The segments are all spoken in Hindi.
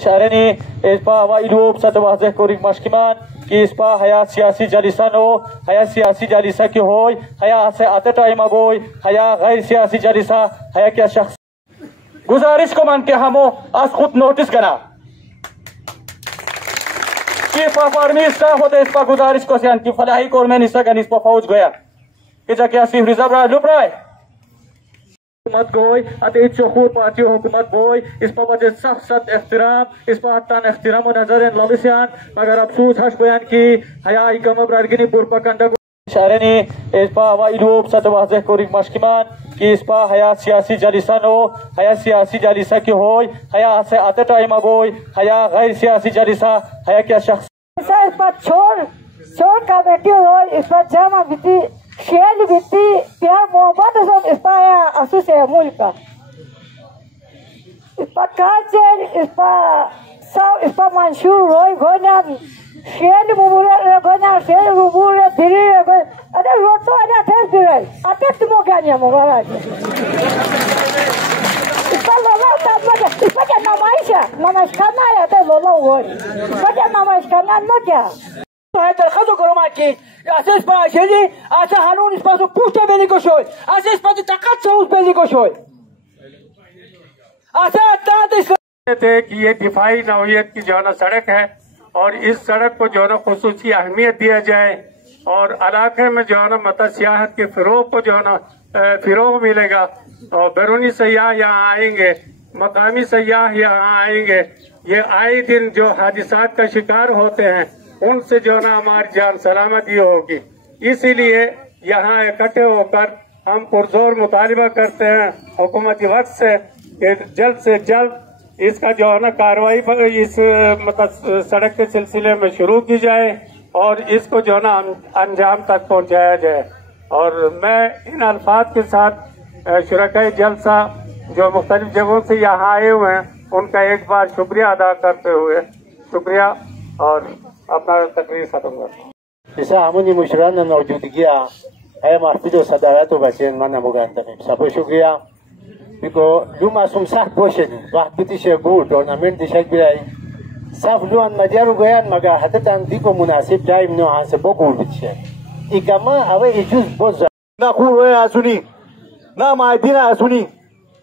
Syareni ispa wa idup satu wazeh kuring maskiman ispa haya siasi jalisano haya siasi jalisa ki hoy haya ase ate time boy haya गैर सियासी जलिसा haya क्या शख्स गुजारिश को मान के हमो आज खुद नोटिस करा कि परमिस्टा होते इसपा गुजारिश को सियान की फलाही कोरमेन इसका गन इसपा फौज गया कि जाके आसिफ रिजर्व रा लुपराय हुकूमत गोई अते चोखुर पार्टी हुकूमत बोई इस पर वजह सख्त सख्त एहतराम इस पर तान एहतराम और नजर ललिसियान मगर अफसोस हश बयान की हया इकम ब्रारगिनी पुरपा कंडा शारनी इस पर वा इडोप सत वाज़ेह कोरिक मशकिमान कि इस पर हया सियासी जलिसा नो हया सियासी जलिसा की होय हया से आते टाइम बोई हया गैर सियासी जलिसा हया क्या शख्स इस पर छोड़ का बेटी हो इस पर जमा बीती शेल बीती प्यार मोहब्बत सब इस पर असुस है मुल्क का इस पर काजल इस पर सब इस पर मंशूर रोई गोना शेल बुबुरे गोना शेल बुबुरे फिरी अरे रोटो अरे फेस फिरे अते तुम क्या नहीं मोबाइल इस पर लोला तब इस पर क्या नमाइश करना है तो लोला हो इस पर क्या नमाइश करना न क्या है दरखास्त करो माची असेस पा शेली आशा हानून इस पर पूछते बेली को शोय असेस पर ताकत से उस बेली को शोय आशा ताकत इस थे कि ये दिफाई नौइयत की जो है सड़क है और इस सड़क को जो है खुसूसी अहमियत दिया जाए और इलाके में जो है मतलब सियाहत के फिरोग को जो है फिरोग मिलेगा और बैरूनी सयाह यहाँ आएंगे मकामी सयाह यहाँ आएंगे ये आए दिन जो हादिसात का शिकार होते हैं उनसे जो है हमारी जान सलामती होगी। इसीलिए यहाँ इकट्ठे होकर हम पुरजोर मुतालिबा करते हैं हुकूमती वक्त से कि जल्द से जल्द इसका जो है कार्रवाई इस मतलब सड़क के सिलसिले में शुरू की जाए और इसको जो है अंजाम तक पहुँचाया जाए। और मैं इन अल्फाज के साथ शुरकाए जलसा जो मुख्तलिफ जगहों से यहाँ आए हुए हैं उनका एक बार शुक्रिया अदा करते हुए शुक्रिया और अपना तकरीर खत्म करता Isa amuni mushran na mawjudigia ay marfido sadarato basen mana muganta ni sabo shukriya biko luma sum sak boshen waqti shegu tournament dishak birai saf luan majaru goyan maga hatatan diko munasib time no hanse bokul bitche igama awe ijuz boza na khuro ya asuni na maidina asuni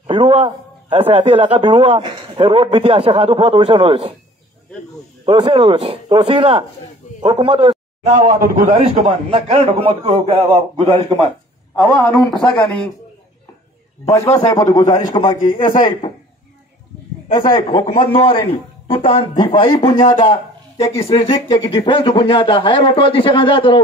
birua asati alaka birua he road biti asha khadu बहुत ओशन होती ना हुकूमत ना वाद गुजारिश कमान ना करंट हुकूमत गुजारिश कमान आवा हनुम सगानी बजवा साहब तो गुजारिश कमान की ऐसा हुकूमत नो आरेनी तू तान दिफाई बुनियादा क्या की स्ट्रेटेजिक क्या की डिफेंस बुनियादा है रोटो दिशा का जाता रहो